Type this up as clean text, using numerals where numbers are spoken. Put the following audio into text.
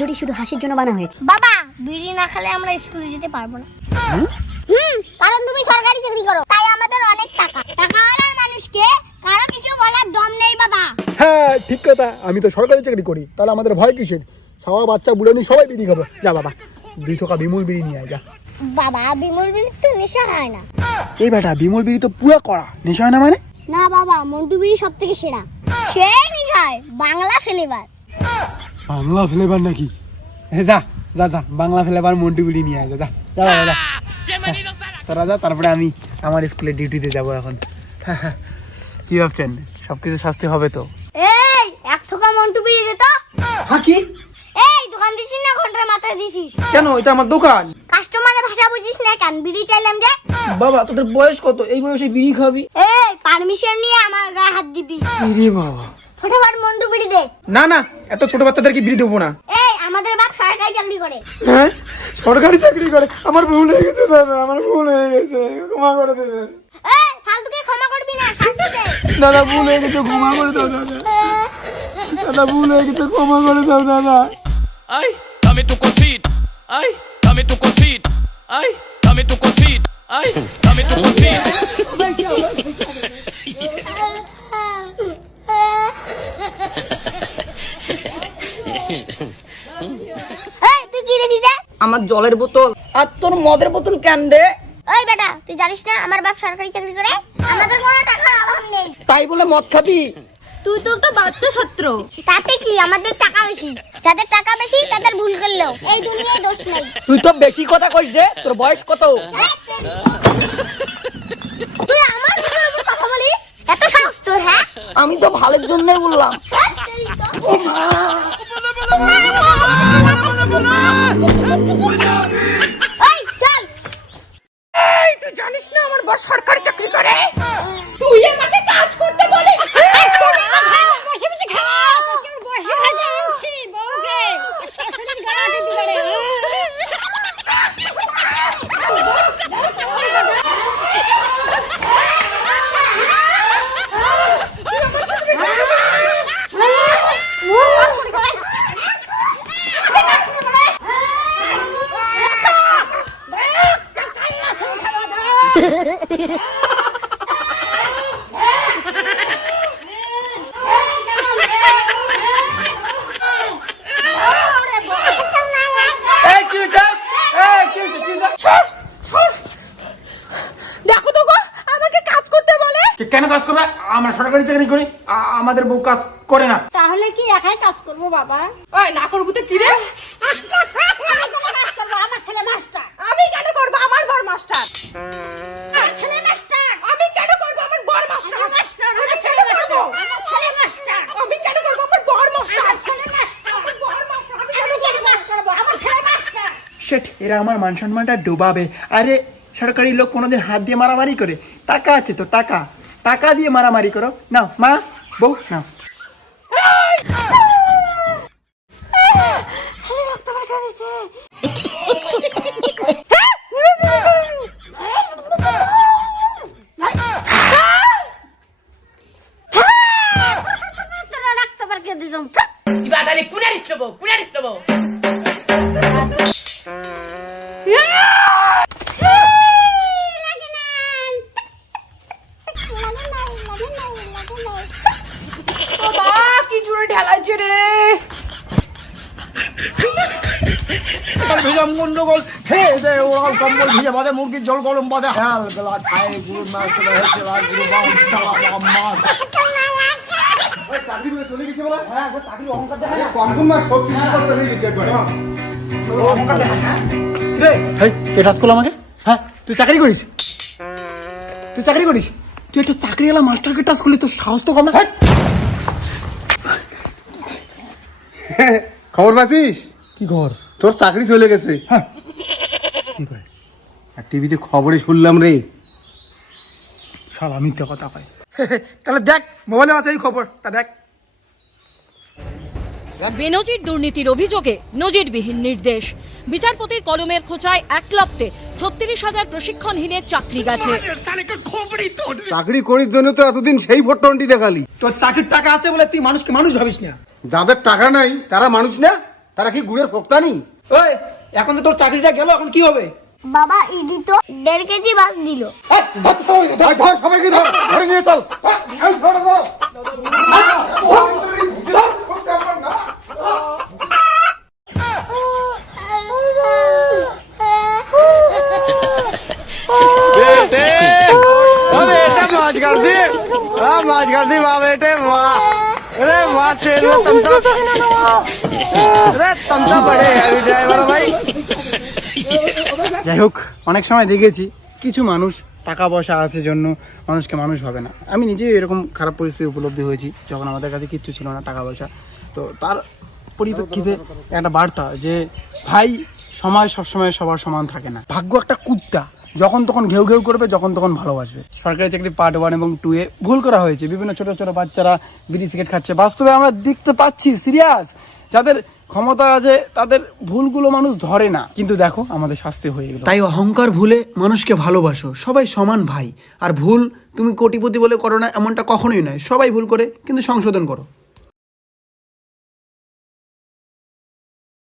ভিডিওটি শুধু হাসির জন্য বানানো হয়েছে। বাবা বিড়ি না খেলে আমরা স্কুলে যেতে পারবো না। কারণ তুমি সরকারি চাকরি করো, তাই আমাদের অনেক টাকা। টাকাওয়ালার মানুষকে কারো কিছু বলার দম নেই বাবা। হ্যাঁ ঠিক কথা, আমি তো সরকারি চাকরি করি, তাহলে আমাদের ভয় কিসের? সবাই বাচ্চা বুড়ো নি সবাই বিড়ি খাবো। যা বাবা 2 টাকা বিমল বিড়ি নিয়ে আয় যা। বাবা বিমল বিড়ি তো নেশা হয় না। এই বেটা বিমল বিড়ি তো পুরো কড়া, নেশা হয় না মানে? না বাবা, মন্টু বিড়ি সব থেকে সেরা। সেই নেশায় বাংলা ফ্লেভার। বাংলা ফ্লেভার নাকি? যা যা যা বাংলা ফ্লেভার মন্টু বিড়ি নিয়ে আয় যা যা যা যা। তোরা যা, তারপরে আমি আমার স্কুলে ডিউটিতে যাবো এখন। কি ভাবছেন সবকিছু শাস্তি হবে তো? এই 1 টাকা মন্টু বিড়ি দে তো। হ্যাঁ কি? এই দোকান দিছিস না ঘন্টার মাথায় দিছিস? কেন, এটা আমার দোকান। কাস্টমারের ভাষা বুঝিস না কেন? বিড়ি চাইলাম যে। বাবা তোদের বয়স কত, এই বয়সে বিড়ি খাবি? এই পারমিশন নিয়ে আমার গায়ে হাত দিবি? আরে বাবা, ফটাফট মন্টু বিড়ি দে। না না, এত ছোট বাচ্চাদেরকে বিড়ি দেবো না। এই আমাদের বাপ সরকারি চাকরি করে। হ্যাঁ সরকারি চাকরি করে? আমার ভুল হয়ে গেছে দাদা, আমার ভুল হয়ে গেছে, ক্ষমা করে দেবেন। এই ফালতুকে ক্ষমা করবি না, শাস্তি দে। দাদা ভুল হয়ে গেছে, ক্ষমা করে দাও দাদা। দাদা ভুল হয়ে গেছে, ক্ষমা করে দাও দাদা। Ay, dame tu cosita. Ay, dame tu cosita. Ay, dame tu cosita. Ay, dame tu cosita. এই তুই কি দেখিস রে? আমার জলের বোতল। আর তোর মদের বোতল কেন রে? ওই বেটা তুই জানিস না আমার বাপ সরকারি চাকরি করে? আমাদের কোনো টাকার অভাব নেই। তাই বলে মদ খাবি? তুই তো একটা বাচ্চা ছাত্র। তাতে কি, আমাদের টাকা বেশি। যাদের টাকা বেশি তাদের ভুল করলেও এই দুনিয়ায় দোষ নেই। তুই তো বেশি কথা কইস রে। তোর বয়স কত? তুই আমার মুখের উপর কথা বলিস? এত সাহস তোর? হ্যাঁ আমি তো ভালোর জন্যই বললাম। এই চল। এই তুই জানিস না আমার বড় সরকারি চাকরি করে? তুই আমাকে কাজ করতে বলে? বসে বসে খা। তোকে বসে ভাজা আনছি বউকে। শাশুড়ির গাড়ি দিবারে। দেখো তো গো, আমাকে কাজ করতে বলে। কেন কাজ করবে? আমরা সরকারি চাকরি করি, আমাদের বউ কাজ করে না। তাহলে কি একাই কাজ করবো বাবা? ওই না করবো তো কি রে? আমার ছেলে মাস্টার। আমি কেন করবো? আমার বড় মাস্টার। আমার ছেলে মাস্টার। আমি কেন করবো? আমার বড় মাস্টার। মাস্টার আমি কেন করবো? আমার ছেলে মাস্টার। আমি কেন করবো? আমার বড় মাস্টার। আমার ছেলে মাস্টার। আমার বড় মাস্টার। আমি আমি কেন কাজ করবো? আমার ছেলে মাস্টার। শেট, এরা আমার মান সম্মানটা ডুবাবে। আরে সরকারি লোক কোনোদিন হাত দিয়ে মারামারি করে? টাকা আছে তো, টাকা টাকা দিয়ে মারামারি করো। নাও মা, বউ নাও। রক্ত বের করে দিছে। তোরা রক্ত বের করে দিছ। Iba dale kunaris lobo. লাগে না। বাবা কি জোরে ঢেলাইছে রে। ভিজাম গন্ডগোল খেয়ে দেয় ওরাল কম্বল ভিজে বাদে মুরগির ঝোল গরম বাদে হাল বেলা খায় গুরু মাছ হেসে লাগ গুরু বাম চালা বাম মাছ চাকরি করে চলে গেছে বলা। হ্যাঁ একবার চাকরি অহংকার দেখা যায়। কখন মাস সব কিছু করে চলে গেছে একবার। অহংকার দেখাস না রে? হেই কে টাচ করলো আমাকে? হ্যাঁ তুই চাকরি করিস? তুই চাকরি করিস? তুই একটা চাকরিওয়ালা মাস্টারকে টাচ করলি, তোর সাহস তো কম না? খবর পাচ্ছিস? কি ঘর? তোর চাকরি চলে গেছে। হ্যাঁ কি করে? আর টিভিতে খবরে শুনলাম রে। শালা মিথ্যা কথা কয়। তাহলে দেখ মোবাইলে আছে এই খবরটা, দেখ। বেনজির দুর্নীতির অভিযোগে নজিরবিহীন নির্দেশ। বিচারপতির কলমের খোঁচায় এক লপ্তে 36,000 প্রশিক্ষণহীনের চাকরি গেছে। চাকরি করির জন্য তো এতদিন সেই ফটোনটি দেখালি। তোর চাকরির টাকা আছে বলে তুই মানুষকে মানুষ ভাবিস না। যাদের টাকা নাই তারা মানুষ না, তারা কি গুড়ের ফোক্তানি? ওই এখন তো তোর চাকরিটা গেল, এখন কি হবে? বাবা ইডি তো 1.5 কেজি মাছ দিল। ধর সবাইকে ধর, ধরে নিয়ে চল। बेटे ओ बेटा मौज कर दी, मौज कर दी वाह बेटे वाह। अरे वाह शेर तुम तो, अरे तुम तो बड़े हैवी ड्राइवर हो भाई। যাই হোক, অনেক সময় দেখেছি কিছু মানুষ টাকা পয়সা আছে জন্য মানুষকে মানুষ ভাবে না। আমি নিজেই এরকম খারাপ পরিস্থিতি উপলব্ধি হয়েছি যখন আমাদের কাছে কিচ্ছু ছিল না, টাকা পয়সা। তো তার পরিপ্রেক্ষিতে একটা বার্তা যে ভাই, সময় সবসময় সবার সমান থাকে না। ভাগ্য একটা কুত্তা, যখন তখন ঘেউ ঘেউ করবে, যখন তখন ভালোবাসবে। সরকারি চাকরি পার্ট 1 এবং 2 এ ভুল করা হয়েছে। বিভিন্ন ছোট ছোট বাচ্চারা বিড়ি সিগারেট খাচ্ছে। বাস্তবে আমরা দেখতে পাচ্ছি সিরিয়াস, যাদের ক্ষমতা আছে তাদের ভুলগুলো মানুষ ধরে না, কিন্তু দেখো আমাদের শাস্তি হয়ে গেল। তাই অহংকার ভুলে মানুষকে ভালোবাসো, সবাই সমান ভাই। আর ভুল তুমি কোটিপতি বলে করো না এমনটা কখনোই নয়, সবাই ভুল করে, কিন্তু সংশোধন করো।